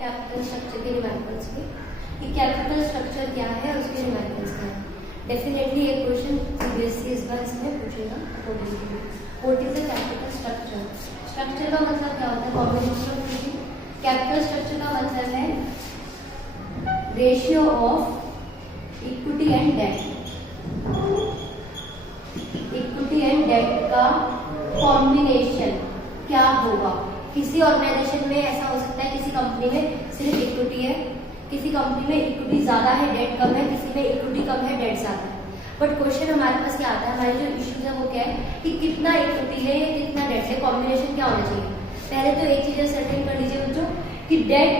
Capital structure के numericals के कि कैपिटल स्ट्रक्चर क्या है, उसके न्यूमेरिकल्स क्या है। डेफिनेटली एक क्वेश्चन सीबीएसई इस बार इसमें पूछेगा accordingly. What is the capital structure? Structure का मतलब क्या होता है? Combination of three. Capital structure का मतलब है ratio of equity and debt. Equity and debt का कॉम्बिनेशन क्या होगा? किसी ऑर्गेनाइजेशन में ऐसा हो सकता है, किसी कंपनी में सिर्फ इक्विटी है, किसी कंपनी में इक्विटी ज्यादा है, डेट कम है, किसी में इक्विटी कम है, डेट ज्यादा है। बट क्वेश्चन हमारे पास क्या आता है, हमारे जो इश्यूज है वो क्या है कि कितना इक्विटी है या कितना डेट है, कॉम्बिनेशन क्या होना चाहिए। पहले तो एक चीज सर्टेन कर लीजिए बच्चों कि डेट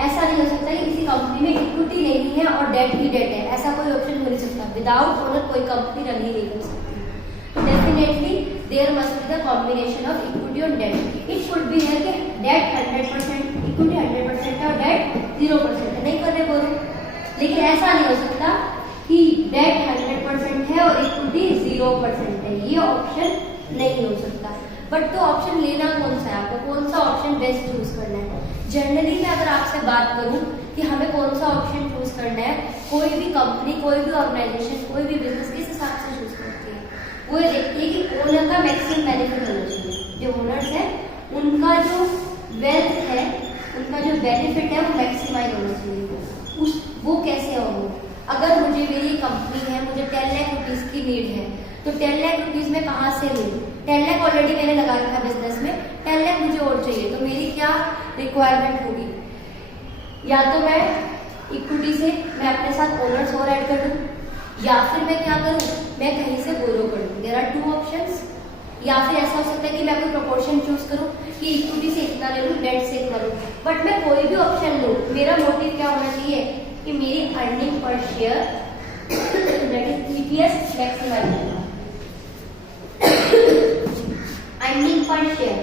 ऐसा नहीं हो सकता कि किसी कंपनी में इक्विटी नहीं है और डेट ही डेट है, ऐसा कोई ऑप्शन हो नहीं सकता। विदाउट ओनर कोई कंपनी रन ही नहीं कर सकती। तो definitely there must be the combination of equity और डेट। इट शुड बी है कि डेट 100%, इक्विटी 100% है और डेट 0% है। नहीं करने बोलो, लेकिन ऐसा नहीं हो सकता कि डेट 100% है और इक्विटी 0% है, ये ऑप्शन नहीं हो सकता। बट तो ऑप्शन लेना कौन सा है, आपको कौन सा ऑप्शन बेस्ट चूज करना है। जनरली मैं अगर आपसे बात करूं कि हमें कौन सा ऑप्शन चूज करना है, कोई भी कंपनी, कोई भी ऑर्गेनाइजेशन, कोई भी बिजनेस किस हिसाब से चूज करती है, वो ये देखती है कि ओनर का मैक्सिमम बेनिफिट होना चाहिए। जो ओनर्स है उनका जो वेल्थ है, उनका जो बेनिफिट है वो मैक्सिमाइज होना चाहिए। वो कैसे होगा? अगर मुझे मेरी कंपनी है, मुझे 10 लाख रुपीज की नीड है, तो 10 लाख रुपीज में कहाँ से लूँ? 10 लाख ऑलरेडी मैंने लगा रखा बिजनेस में, 10 लाख मुझे और चाहिए, तो मेरी क्या रिक्वायरमेंट होगी? या तो मैं इक्विटी से मैं अपने साथ ओनर्स और ऐड कर दूं, या फिर मैं क्या करूं, मैं कहीं से बोरो कर दूं। There are two options. या फिर ऐसा हो सकता है कि मैं कोई प्रोपोर्शन चूज करूं कि इक्विटी से इतना ले लूं, डेट से इतना लूं। बट मैं कोई भी ऑप्शन लूं, मेरा मोटिव क्या होना चाहिए कि मेरी earning per share that is EPS maximise होगा। Earning per share,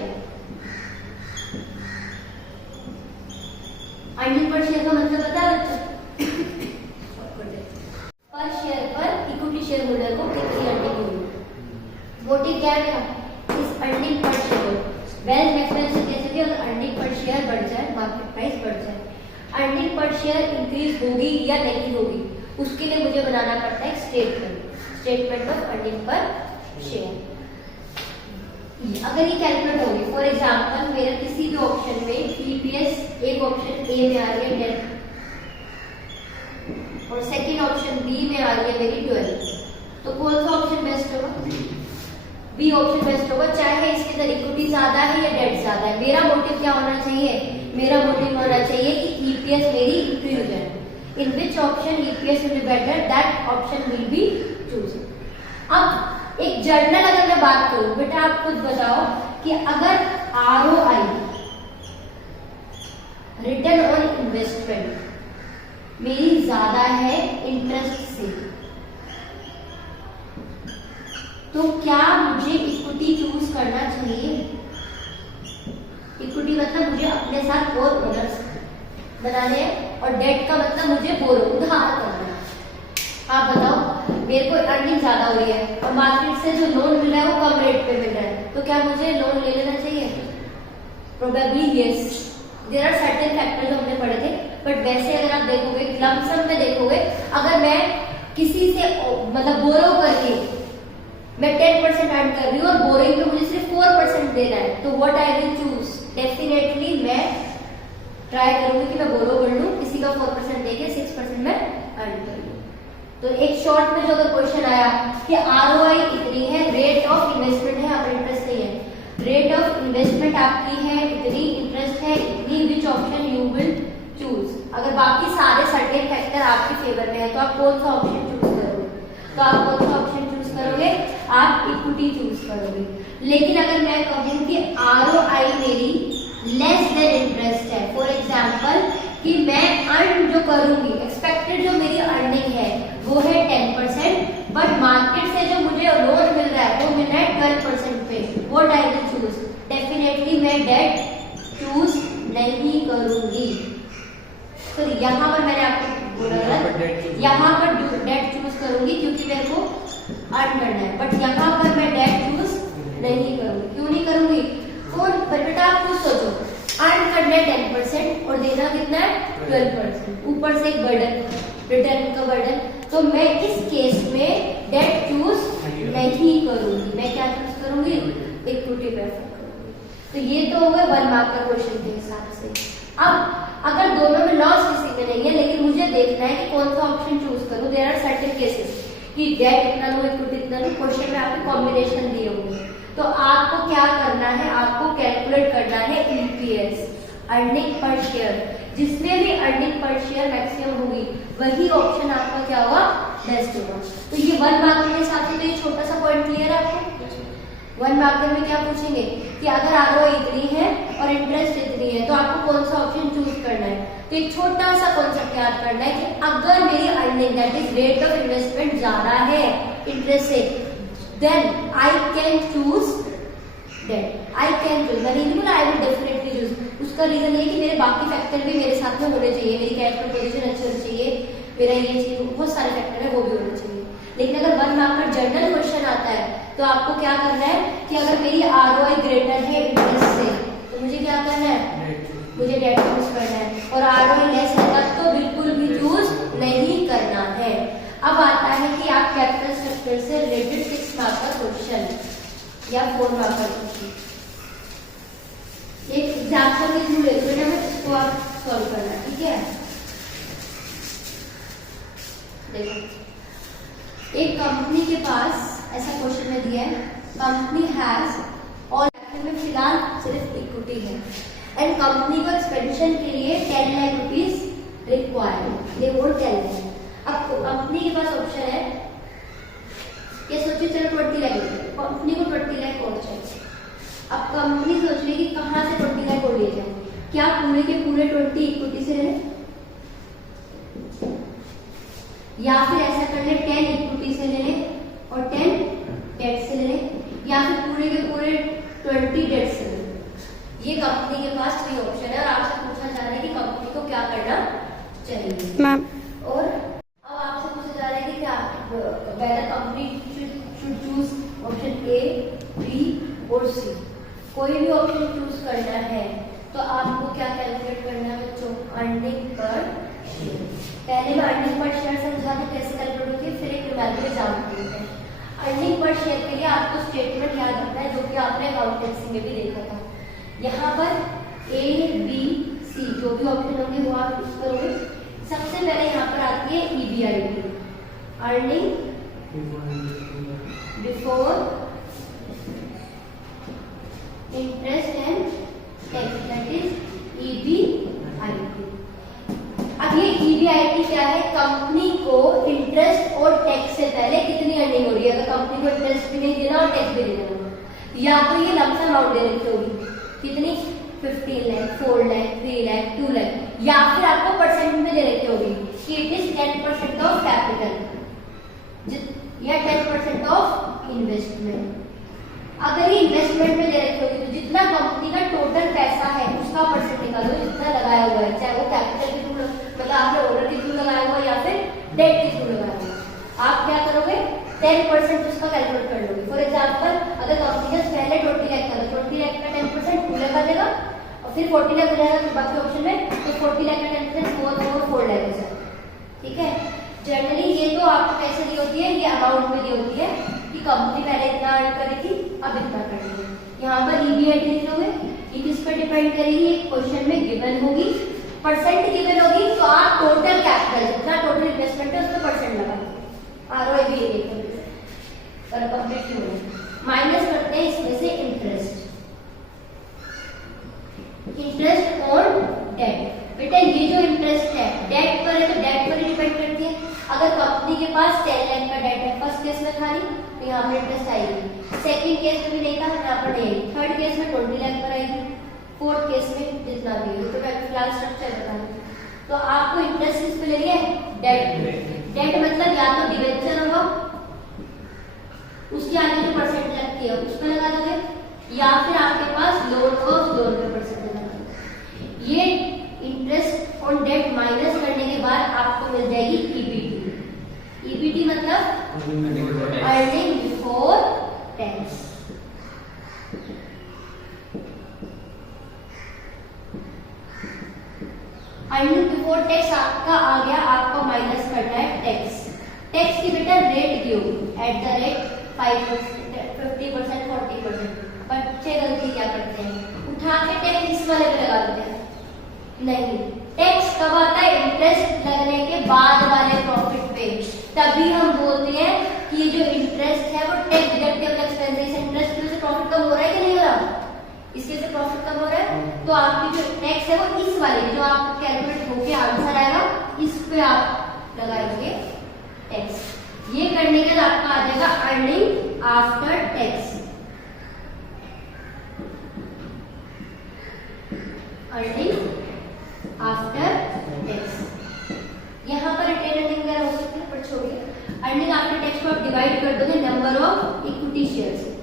earning per share का मतलब पता है बच्चों? पर शेयर पर इक्विटी शेयर होल्डर को कितनी अर्निंग होगी। मोटिव क्या है? इस earning per share wealth maximisation कैसे कि अगर अर्निंग पर शेयर बढ़ जाए, मार्केट प्राइस बढ़ जाए, अर्निंग पर शेयर इंक्रीज होगी या नहीं होगी, उसके लिए मुझे बनाना पड़ता है statement of earning per share. अगर ये कैलकुलेट होगी, फॉर एग्जांपल मेरा किसी भी ऑप्शन में ईपीएस, एक ऑप्शन ए में आ रही है 10 और सेकंड ऑप्शन बी में आ रही है मेरी 12, तो कौन सा ऑप्शन बेस्ट होगा? बी ऑप्शन बेस्ट होगा, चाहे इसके अंदर इक्विटी ज्यादा है या डेट ज्यादा है। मेरा मोटिव क्या होना चाहिए? मेरा मोटिव होना चाहिए कि ईपीएस मेरी इंक्रीज हो जाए। In which option EPS will be better, that option will be choose. अब एक जर्नल अगर मैं बात करूं, बेटा आप खुद बताओ कि अगर आरओआई रिटर्न ऑन इन्वेस्टमेंट मेरी ज्यादा है इंटरेस्ट से, तो क्या मुझे इक्विटी चूज करना चाहिए? इक्विटी मतलब मुझे अपने साथ और ओनर्स बनाने हैं और डेट का मतलब मुझे बोरो, उधार करना है। आप बताओ, मेरे को अर्निंग ज्यादा हो रही है और मार्केट से जो लोन मिल रहा है वो कम रेट पे मिल रहा है, तो क्या मुझे लोन ले लेना चाहिए? Probably yes. There are certain factors हमने पढ़े थे, बट वैसे अगर आप देखोगे, लमसम में देखोगे, अगर मैं किसी से मतलब बोरो करके मैं 10% अर्न कर रही हूँ और बोरिंग पे मुझे सिर्फ 4% दे रहा है, तो what I will choose? Definitely मैं ट्राई करूंगी कि मैं बोरो कर लूं, किसी का 4% देके 6% मैं अर्न कर लूं। तो एक शॉर्ट में जो अगर क्वेश्चन आया कि आरओआई इतनी है, रेट ऑफ इन्वेस्टमेंट है, आप इंटरेस्ट नहीं है, रेट ऑफ इन्वेस्टमेंट आपकी है इतनी, इंटरेस्ट है इतनी, which option you will choose? अगर बाकी सारे सर्टेन फैक्टर आपके फेवर में है तो आप कौन सा ऑप्शन चूज करोगे? तो आप कौन सा ऑप्शन चूज करोगे? आप इक्विटी चूज करोगे। लेकिन अगर मैं कहूं कि आरओआई मेरी लेस देन इंटरेस्ट है, फॉर एग्जांपल कि मैं अर्न जो करूंगी, एक्सपेक्टेड जो मेरी अर्निंग है वो है 10%, बट मार्केट से जो मुझे लोन मिल रहा है वो मिल रहा है 12% पे, what I will choose? Definitely मैं डेट चूज नहीं करूंगी। तो यहाँ पर मैंने आपको बोला गलत, यहाँ पर डेट चूज करूंगी क्योंकि मेरे को अर्न करना है, बट यहाँ पर मैं डेट चूज नहीं करूंगी। क्यों नहीं करूंगी? कौन? बेटा आप खुद सोचो, अर्न करना है 10% और देना कितना है 12%, ऊपर से एक बर्डन, रिटर्न का बर्डन। तो मैं इस केस में डेट चूज नहीं करूंगी, मैं क्या चूज करूंगी, इक्विटी प्रेफर करूंगी। तो ये तो हो गए 1 मार्क का क्वेश्चन के हिसाब से। अब अगर दोनों में लॉस किसी में नहीं है, लेकिन मुझे देखना है कि कौन सा ऑप्शन चूज करूं, देयर आर सर्टेन केसेस कि डेट इतना लो, इक्विटी इतना लो, क्वेश्चन में आपको कॉम्बिनेशन दिए होंगे। तो आपको क्या करना है, आपको कैलकुलेट करना है ईपीएस, अर्निंग पर शेयर। जिसमें भी अर्निंग पर शेयर मैक्सिमम होगी वही ऑप्शन आपका क्या होगा, बेस्ट होगा। तो ये 1 मार्क के हिसाब से तो ये छोटा सा पॉइंट क्लियर है आपको। 1 मार्कर में क्या पूछेंगे कि अगर आरओआई इतनी है और इंटरेस्ट इतनी है तो आपको कौन सा ऑप्शन चूज करना है। तो एक छोटा सा कॉन्सेप्ट याद करना है कि अगर मेरी earning that is rate of investment ज्यादा है इंटरेस्ट से, then I can choose debt. I can choose, मैंने नहीं बोला आई विल डेफिनेटली चूज। उसका रीजन ये कि मेरे बाकी फैक्टर भी मेरे साथ में होने चाहिए, मेरी कैश फ्लो पोजीशन अच्छी होनी चाहिए, मेरा ये चाहिए, बहुत सारे फैक्टर है वो भी होने चाहिए। लेकिन अगर 1 मार्क का जनरल क्वेश्चन आता है तो आपको क्या करना है कि अगर मेरी आरओआई ग्रेटर है इंटरेस्ट से तो मुझे क्या करना है, मुझे डेट चूज करना है। और आरओआई लेस है तो बिल्कुल भी चूज नहीं करना है। अब आता है कि आप कैपिटल स्ट्रक्चर से रिलेटेड 6 मार्क का क्वेश्चन या 4 मार्क का क्वेश्चन एक एग्जाम्पल के थ्रू लेते हैं, हमें इसको आप सॉल्व करना है, ठीक है। देखो एक कंपनी के पास ऐसा क्वेश्चन में दिया है, कंपनी हैज और में फिलहाल सिर्फ इक्विटी है एंड कंपनी को एक्सपेंशन के लिए 10 लाख रुपीज रिक्वायर्ड, ये वो 10 है। अब कंपनी के पास ऑप्शन है, ये सोचिए चलो 20 लाख, कंपनी को 20 लाख और चाहिए। अब कंपनी सोच रही है कि कहाँ से 20 लाख और ले जाए, क्या पूरे के पूरे 20 इक्विटी से ले या फिर ऐसा कर ले 10 इक्विटी से ले ले और 10 डेट से ले ले, या फिर पूरे के पूरे 20 डेट से ले। ये कंपनी के पास 3 ऑप्शन है और आपसे पूछा जा रहा है कि कंपनी को क्या करना चाहिए मैम। और अब आपसे पूछा जा रहा है कि क्या whether company should choose option A, B और सी। कोई भी ऑप्शन चूज करना है तो आपको क्या कैलकुलेट करना है बच्चों, अर्निंग पर शेयर। पहले मैं अर्निंग पर शेयर समझा दूं कैसे कैलकुलेट होती है, फिर एक न्यूमेरिकल एग्जांपल लेते हैं। अर्निंग पर शेयर के लिए आपको स्टेटमेंट याद रखना है जो कि आपने अकाउंटेंसी में भी देखा था। यहाँ पर ए, बी, सी जो भी ऑप्शन होंगे वो आप यूज करोगे। सबसे पहले यहाँ पर आती है EBIT, earning before interest and tax, that is EBIT. अब ये ईबीआईटी क्या है, कंपनी को इंटरेस्ट और टैक्स से पहले कितनी अर्निंग हो रही है। अगर कंपनी को इंटरेस्ट भी नहीं देना और टैक्स भी नहीं देना, या तो ये लमसम अमाउंट दे रखी होगी, कितनी 15 लाख, 4 लाख, 3 लाख, 2 लाख, या फिर आपको परसेंट में दे रखी होगी कि इट इज 10% ऑफ कैपिटल या 10% ऑफ इन्वेस्टमेंट। अगर ये इन्वेस्टमेंट में दे रखी होगी तो जितना कंपनी का टोटल पैसा है उसका परसेंट निकालो, जितना लगाया हुआ है, चाहे वो कैपिटल के थ्रू मतलब आपने ऑर्डर के थ्रू लगाया हुआ या फिर डेट के थ्रू लगाया हुआ। आप क्या करोगे, 10% उसका कैलकुलेट कर लोगे। फॉर एग्जाम्पल अगर कंपनी का पहले 20 लाख का, 20 लाख का 10% 2 लाख आ जाएगा और फिर 40 लाख हो जाएगा बाकी ऑप्शन में, तो 40 लाख का 10% 4 लाख हो जाएगा, ठीक है। जनरली ये तो आपको कैसे दी होती है, ये अमाउंट में दी होती है कि कंपनी पहले इतना अर्न करेगी अब इतना करेगी। यहाँ पर ईबीआईटी लिखोगे, ये किस पर डिपेंड करेगी, क्वेश्चन में गिवन होगी, परसेंट गिवन होगी तो आप टोटल कैपिटल जितना टोटल इन्वेस्टमेंट है उसमें परसेंट लगाएंगे। आरओआई भी ये कंप्लीट होगा, माइनस करते हैं इसमें से इंटरेस्ट, इंटरेस्ट ऑन डेट। बेटा ये जो इंटरेस्ट है डेट पर है तो डेट पर ही डिपेंड करती है। अगर कंपनी के पास 10 लाख का डेट है, फर्स्ट केस में था नहीं तो यहाँ पर इंटरेस्ट आएगी, सेकंड केस में भी नहीं था यहाँ पर नहीं आएगी, थर्ड केस में 20 लाख पर आएगी, फोर्थ केस में जितना भी है। तो मैं फिलहाल स्ट्रक्चर बता दूं तो आपको इंटरेस्ट किस पे ले रही है, डेट। डेट मतलब या तो डिवेंचर होगा, उसके आगे जो परसेंट लगती है उस पर लगा दोगे, या फिर आपके पास लोन हो उस लोन पे परसेंट लगा दोगे। ये इंटरेस्ट ऑन डेट माइनस करने के बाद आपको मिल जाएगी ईबीटी। ईबीटी मतलब earning before tax. Earning before tax आपका आ गया, आपको माइनस करना है टैक्स। टैक्स की बेटा रेट दी होगी एट द रेट 5%, 50%, 40%। बच्चे गलती क्या करते हैं, उठा के टैक्स इस वाले पे लगा देते हैं। नहीं, टैक्स कब आता है, इंटरेस्ट लगने के बाद वाले प्रॉफिट पे। तभी हम बोलते हैं कि ये जो इंटरेस्ट है वो टैक्स डिडक्टेबल एक्सपेंस है। इंटरेस्ट की वजह से प्रॉफिट कम हो रहा है कि नहीं हो रहा, इसके से प्रॉफिट कम हो रहा है। तो आपकी जो टैक्स है वो इस वाले जो आपको कैलकुलेट होके आंसर आएगा, इस पे आप लगाएंगे टैक्स। ये करने के बाद आपका आ जाएगा earning after tax. Earning after tax, यहाँ पर रिटेन अर्निंग वगैरह हो सकती है पर छोड़िए। अर्निंग आफ्टर टैक्स को आप डिवाइड कर दोगे नंबर ऑफ इक्विटी शेयर से।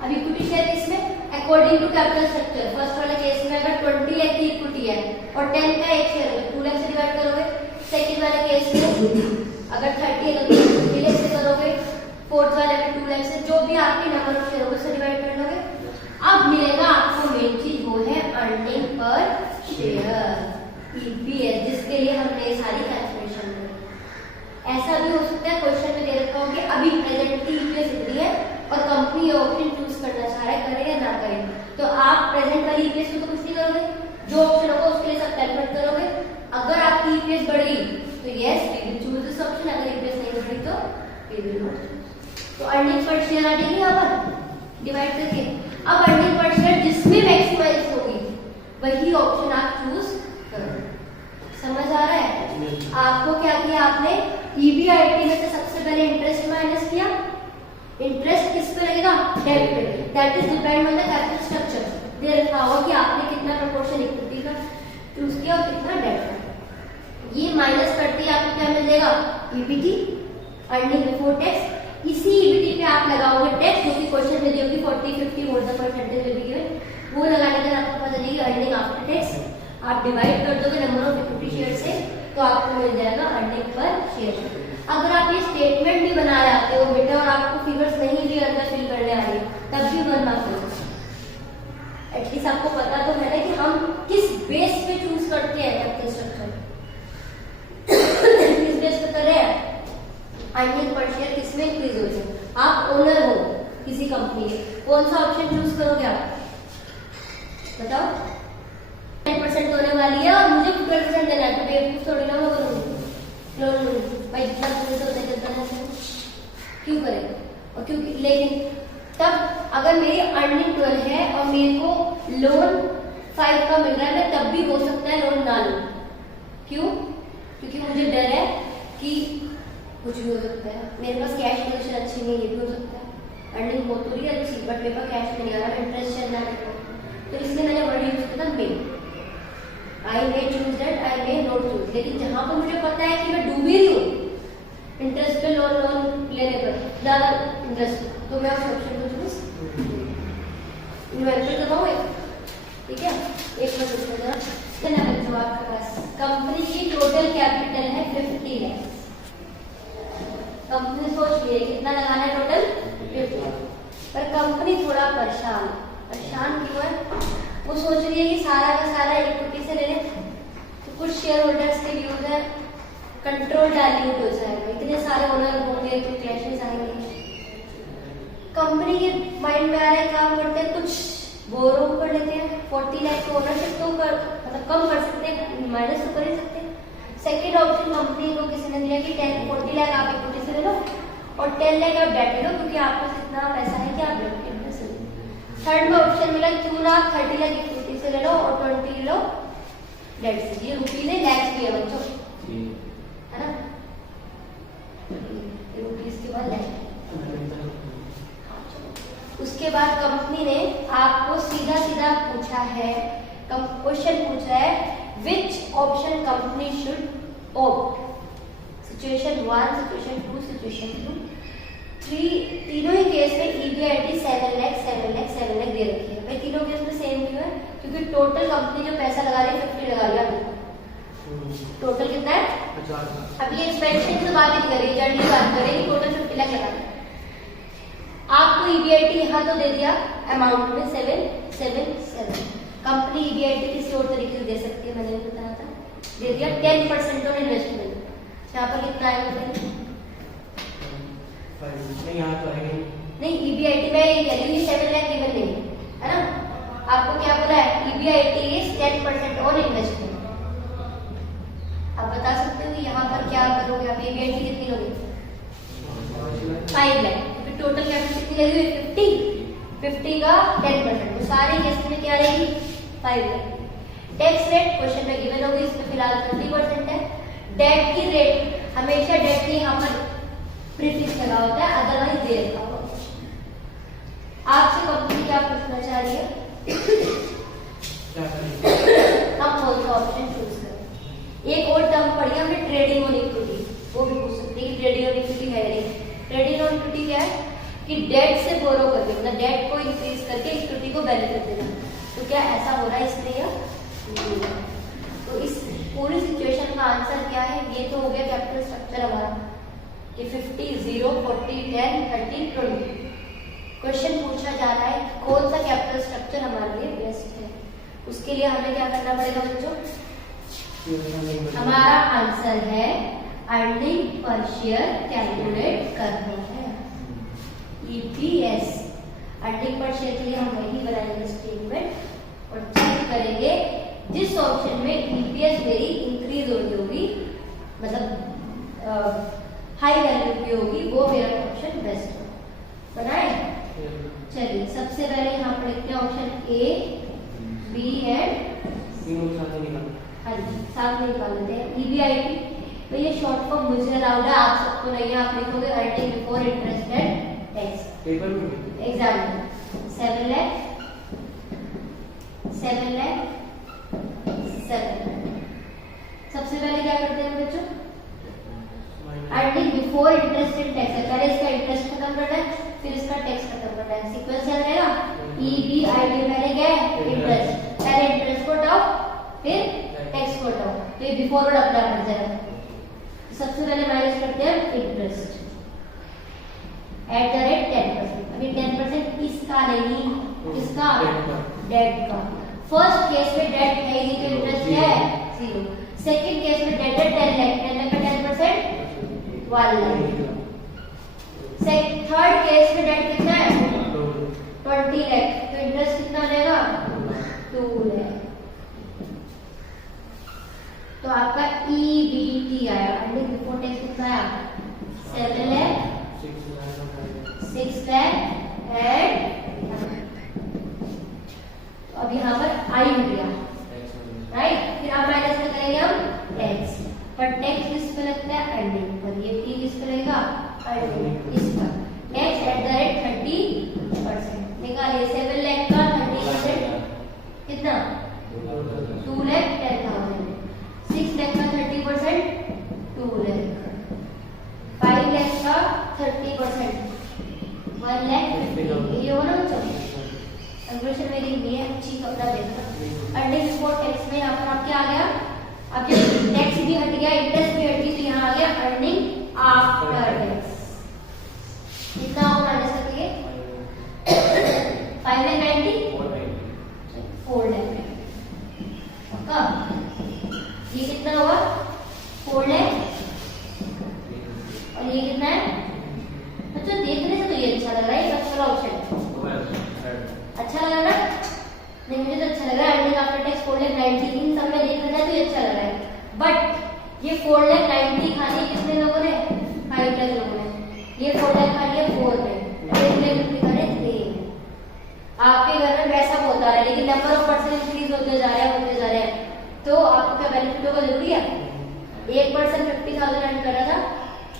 अब इक्विटी शेयर किसमें, according to capital structure. First वाले केस में अगर 20 लाख की इक्विटी है और 10 का एक शेयर है 2 लाख से डिवाइड करोगे। सेकंड वाले केस में अगर 30 है तो 3 लाख से करोगे। फोर्थ वाले में 2 लाख से, जो भी आपके नंबर ऑफ शेयर होगा उससे डिवाइड कर लोगे। अब मिलेगा आपको मेन चीज, वो है अर्निंग पर शेयर, ईपीएस, जिसके लिए हमने ये सारी कैलकुलेशन की। ऐसा भी हो सकता है क्वेश्चन में दे रखा हो कि अभी प्रेजेंट की ईपीएस इतनी है और कंपनी ये ऑप्शन चूज करना चाह रहा है, करे या ना करे। तो आप प्रेजेंट वाली ईपीएस को तो कुछ नहीं करोगे, जो ऑप्शन होगा उसके लिए सब कैलकुलेट करोगे। अगर आपकी ईपीएस बढ़ी तो yes we will choose this option, अगर ईपीएस नहीं बढ़ी तो वी विल नॉट चूज। तो अर्निंग पर शेयर आ जाएगी यहाँ पर डिवाइड करके। अब अर्निंग पर शेयर जिसमें मैक्सिमाइज होगी वही ऑप्शन आप चूज करो। समझ आ रहा है? आपको क्या किया, आपने ईबीआईटी में से सबसे पहले इंटरेस्ट माइनस किया। इंटरेस्ट किस पे लगेगा, डेट पे। That is depend on the capital structure. दे रखा होगा कि आपने कितना प्रोपोर्शन इक्विटी का चूज किया और कितना डेट का। ये माइनस करते ही आपको क्या मिल जाएगा, ईबीटी, अर्निंग बिफोर टैक्स। इसी ईबीटी पे आप लगाओगे टैक्स, जो कि क्वेश्चन में दी होगी 40, 50 what the percentage will be given, वो लगाने के बाद आपको पता चलेगी अर्निंग आफ्टर टैक्स। आप डिवाइड कर दोगे नंबर ऑफ इक्विटी शेयर से तो आपको मिल जाएगा अर्निंग पर शेयर। अगर आप ये स्टेटमेंट भी बना आते हो बेटा और आपको फिगर्स नहीं भी अंदर फिल करने आ रही तब भी बनना पड़ेगा। एटलीस्ट आपको पता तो है ना कि हम किस बेस पे चूज करते हैं कैपिटल स्ट्रक्चर, किस बेस पे कर रहे हैं। अर्निंग पर शेयर किसमें इंक्रीज हो जाए, आप ओनर हो किसी कंपनी के, कौन सा ऑप्शन चूज करोगे आप बताओ। 10% होने वाली है और मुझे 12% देना है, तो बेवकूफ थोड़ी ना मैं करूंगी लोन भाई, जितना होता है चलता है, क्यों करेगा। और क्योंकि लेकिन तब अगर मेरी अर्निंग 12 है और मेरे को लोन 5 का मिल रहा है, मैं तब भी हो सकता है लोन ना लूं। क्यों? क्योंकि मुझे डर है कि कुछ भी हो सकता है, मेरे पास कैश पोजीशन अच्छी नहीं, ये भी हो सकता है। अर्निंग हो तो रही है अच्छी बट मेरे पास कैश नहीं आ रहा, मैं इंटरेस्ट चल रहा है, तो इसलिए मैंने वर्ड यूज किया था may. I may choose that, I may not choose. लेकिन जहां पर मुझे पता है कि मैं डूबी रही हूँ इंटरेस्ट पे, लोन लेने पर ज्यादा इंटरेस्ट, तो मैं उस ऑप्शन को चूज इन्वेस्ट करवाऊँ। ठीक है, एक मिनट जरा कितना बच्चों आपके पास, कंपनी की टोटल कैपिटल है 50 लाख। कंपनी सोच रही है कितना लगाना है टोटल 50, पर कंपनी थोड़ा परेशान क्यों है, वो सोच रही है कि सारा का सारा इक्विटी से ले ले, तो कुछ शेयर होल्डर्स के व्यूज है, कंट्रोल डाइल्यूट हो जाएगा, इतने सारे ओनर होंगे तो क्लैशेस आएंगे। कंपनी के माइंड में आ रहा है काम करते हैं, कुछ बोरो कर लेते हैं, 40 लाख का ओनरशिप तो मतलब कम कर सकते हैं, माइनस तो कर ही सकते हैं। सेकेंड ऑप्शन कंपनी को किसी ने दिया कि 40 लाख आप इक्विटी से ले लो और 10 लाख आप डेट ले लो, क्योंकि आपके पास इतना पैसा है कि आप डेट ले लो। थर्ड में ऑप्शन मिला क्यों ना 30 लाख इक्विटी से ले लो और 20 ले लो डेट से। ये रुपीज है, लैक्स भी है बच्चों, है ना, रुपीज के बाद लैक्स। उसके बाद कंपनी ने आपको सीधा सीधा पूछा है, क्वेश्चन पूछा है which option company should opt, situation 1, situation 2, situation 3, तीनों ही केस में ईबीआईटी 7 लाख दे रखी है। भाई तीनों केस में सेम क्यों है, क्योंकि टोटल कंपनी जो पैसा लगा रही है 50 लगा लिया, टोटल कितना है। अब ये एक्सपेंशन की बात नहीं करेगी, जनरली बात करेगी, टोटल 50 लाख लगा दिया। आपको ईबीआईटी यहाँ तो दे दिया अमाउंट में 7 877। कंपनी EBIT किसी और तरीके से दे सकती है, मैंने बताया था, दे दिया 10% ऑन इन्वेस्टमेंट। यहाँ पर कितना आएगा बताइए? नहीं यहाँ तो है नहीं, EBIT में ये कह रही हूँ 7 लाख गिवन नहीं है ना, आपको क्या बोला है? EBIT is 10% on investment. आप बता सकते हो कि यहाँ पर क्या करोगे आप? EBIT कितनी लोगे? 5 लाख। तो टोटल कैपिटल कितनी लगेगी? 50 का 10%, तो सारे केस में क्या रहेगी? 5 लाख। टैक्स रेट क्वेश्चन में गिवन होगी, इसमें फिलहाल 30% है। डेट की रेट हमेशा डेट के यहाँ पर प्रीफिक्स लगा होता है, अदरवाइज दे रखा होगा। आपसे कंपनी क्या पूछना चाह रही है? हम कौन सा ऑप्शन चूज करें? एक और टर्म पढ़ी हमने, ट्रेडिंग ऑन इक्विटी, वो भी पूछ सकते हैं कि ट्रेडिंग ऑन इक्विटी है नहीं। ट्रेडिंग ऑन इक्विटी क्या है कि डेट से बोरो करके, मतलब डेट को इंक्रीज करके इक्विटी को बेनिफिट देना। तो क्या ऐसा हो रहा है इसमें या नहीं? तो इस पूरी सिचुएशन का आंसर क्या है? ये तो हो गया कैपिटल स्ट्रक्चर हमारा कि 50, 0, 40, 10, 30, 20। क्वेश्चन पूछा जा रहा है कौन सा कैपिटल स्ट्रक्चर हमारे लिए बेस्ट है। उसके लिए हमें क्या करना पड़ेगा बच्चों? हमारा आंसर है अर्निंग पर शेयर कैलकुलेट करना है, EPS। अर्निंग पर शेयर के लिए हम वही बनाएंगे स्टेटमेंट और चेक करेंगे जिस ऑप्शन में EPS मेरी इंक्रीज हो रही होगी, मतलब हाई वैल्यू की होगी, वो मेरा ऑप्शन बेस्ट होगा। बनाए? चलिए सबसे पहले यहाँ पर लिखते हैं ऑप्शन A, B एंड हाँ जी साथ में निकाल लेते हैं। EBIT तो ये शॉर्ट फॉर्म मुझे अलाउड है, आप सबको नहीं है। आप लिखोगे earning before interest and tax exam में 7 लाख 7 लाख 7। सबसे पहले क्या करते हैं बच्चों? Earning before interest and tax है, पहले इसका इंटरेस्ट खत्म करना है, फिर इसका टैक्स खत्म करना है। सीक्वेंस चल रहेगा, EBIT पहले क्या है? इंटरेस्ट, पहले इंटरेस्ट को उठाओ फिर टैक्स को उठाओ, तो ये बिफोर वर्ड अपना कर जाएगा। सबसे पहले माइनस करते हैं इंटरेस्ट @10%। अभी 10% किसका नहीं, किसका? डेट का। फर्स्ट केस में डेट है ही तो इंटरेस्ट क्या है? 0। सेकंड केस में डेट है 10 लाख, 10 लाख का 10% 1 लाख। थर्ड केस में डेट कितना है? 20 लाख, तो इंटरेस्ट कितना लेगा? 2 लाख। तो आपका EBT आया, अर्निंग बिफोर टैक्स कितना आया? 7 लाख 6 लाख एंड अब यहाँ पर आई हो गया, राइट। फिर आप माइनस में करेंगे हम टैक्स, पर टैक्स किस पे लगता है? Earning per. ये T किस पे लगेगा? अर्निंग इसका। टैक्स @30% निकालिए। 7 लाख का 30% कितना? 2,10,000। 6 लाख का 30% 2 लाख। 5 लाख का 30% 1 लाख। ये हो ना बच्चों? कैलकुलेशन मेरी नहीं है, अच्छी कपड़ा देखना। अर्निंग बिफोर टैक्स में यहाँ पर आप क्या आ गया? अब जब टैक्स भी हट गया, इंटरेस्ट भी हट गई, तो यहाँ आ गया अर्निंग आफ्टर टैक्स। कितना हो माइनस करके? 5 लाख 90 4 लाख पक्का। ये कितना हुआ? 4 लाख। और ये कितना है? अच्छा देखने से तो ये अच्छा लग रहा है, अच्छा ऑप्शन अच्छा लग रहा है। नहीं मुझे तो अच्छा लग रहा है। अर्निंग आफ्टर टैक्स 4 लाख 90, इन सब में देखा जाए तो ये अच्छा लग रहा है। बट ये 4 लाख 90 खाली कितने लोगों ने? 5 लाख लोगों ने। ये 4 लाख खाली है 4 में, 1 लाख रुपए खाली 3 में। आपके घर में वैसा होता है, लेकिन नंबर ऑफ पर्सन इंक्रीज होते जा रहे हैं, तो आपको क्या बेनिफिट होगा? जरूरी है। एक पर्सन 50,000 अर्न कर रहा था,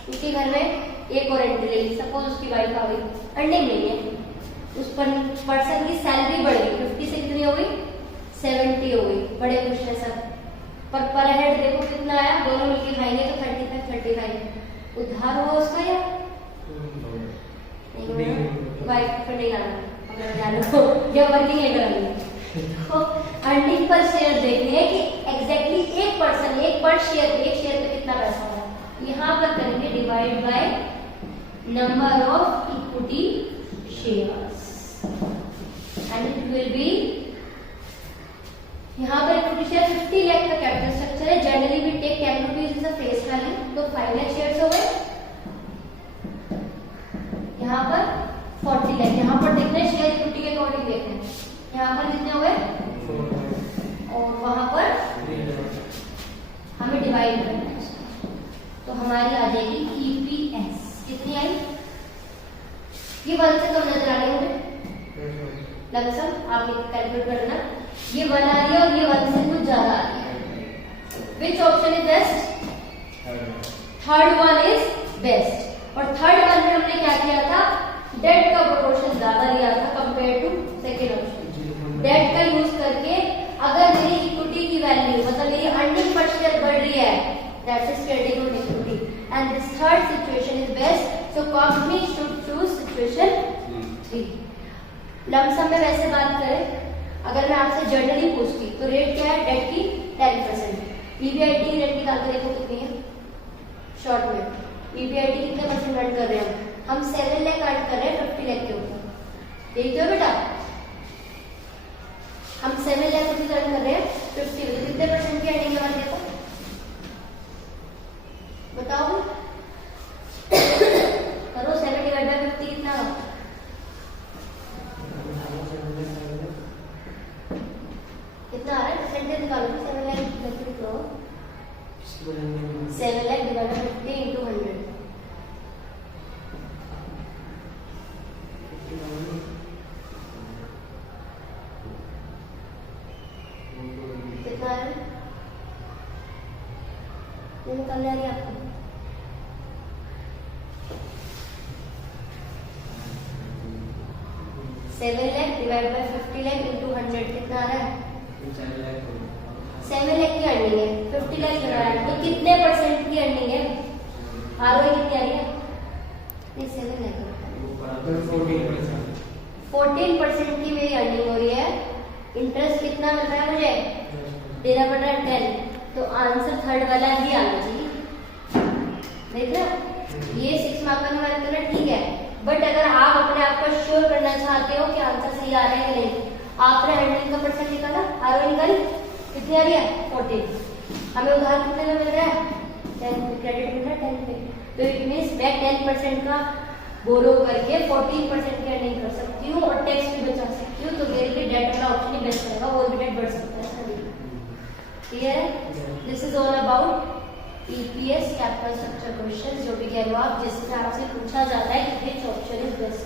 उसके घर में एक और एंट्री लेगी, सपोज उसकी वाइफ आ गई, अर्निंग नहीं है, उस पर्सन की सैलरी बढ़ गई, 50 से कितनी हो गई? 70 हो गई। बड़े खुश है सब, पर हेड देखो कितना आया? दोनों मिलकर खाएंगे तो 35 उधार हुआ उसका या वाइफ पर नहीं आना या वर्किंग लेकर अर्निंग पर शेयर देखने कि एग्जैक्टली एक पर्सन एक शेयर पे कितना पैसा होगा। यहाँ पर करेंगे divide by number of equity shares. And it will be, यहाँ पर इक्विटी शेयर 50 लाख का कैपिटल स्ट्रक्चर है, generally we take 10 rupees is a face value, तो 5 लाख शेयर्स हो गए, यहाँ पर 40 लाख, यहाँ पर देखना है शेयर इक्विटी के अकॉर्डिंग देखना है, यहाँ पर कितने हो गए और वहां पर हमें डिवाइड करना है, तो हमारी आ जाएगी ईपीएस, कितनी आई, ये 1 से कम नजर आ रही है लमसम, आप कैलकुलेट करना, ये 1 आ रही है और ये 1 से कुछ ज्यादा आ रही है, which option is best, third one is best, और थर्ड वन में हमने क्या किया था, डेट का प्रोपोर्शन ज्यादा लिया था compare to second option, debt का यूज करके अगर मेरी इक्विटी की वैल्यू मतलब मेरी अर्निंग पर शेयर बढ़ रही है, that is credit on equity, and this third situation is best, so company should choose situation 3। Lump sum में वैसे बात करें, अगर मैं आपसे जनरली पूछती तो रेट क्या है डेट की 10%, ईबीआईटी रेट निकाल कर देखो कितनी है, शॉर्ट में ईबीआईटी कितने परसेंट अर्न कर रहे हैं हम 7 लाख अर्न कर रहे हैं 50 लाख के ऊपर, यही तो बेटा, हम 7 लाख रुपीज अर्न कर रहे हैं 50, तो कितने परसेंट की अर्निंग है देखो बताओ, करो 7 डिवाइड बाय 50 कितना हो, कितना आ रहा है, परसेंटेज निकालो, 7 लाख निकालो, 7 लाख डिवाइड बाय 50 into 100, कितना आ रहा है, ये निकाल रही है आपको, seven lakh divide by 50 lakh into 100 कितना आ रहा है, 7 लाख की अर्निंग है, 50 लाख लगा रहा है, तो कितने परसेंट की अर्निंग है, आरओआई कितनी आ रही है, ये 7 लाख 14% की मेरी अर्निंग हो रही है, इंटरेस्ट कितना मिल रहा है मुझे, देना पड़ रहा है 10, तो आंसर थर्ड वाला ही आना चाहिए, देख रहे हो, ये 6 मार्क का वर्क करना ठीक है, बट अगर आप अपने आप को श्योर करना चाहते हो कि आंसर सही आ रहा है कि नहीं, आपने अर्निंग का परसेंट निकाला, आरओआई निकाली, कितनी आ रही है 14, हमें उधार कितने में मिल रहा है 10, क्रेडिट मिल रहा है 10 में, तो इट मीन्स मैं 10% का बोरो करके 14% की अर्निंग कर सकती हूँ और टैक्स भी बचा सकती हूँ, तो मेरे लिए डेट वाला ऑप्शन ही बेस्ट रहेगा, और भी डेट बढ़ सकता है, क्लियर है, this is all about EPS capital structure question, जो भी कह लो आप, जिसमें आपसे पूछा जाता है कि विच ऑप्शन इज बेस्ट।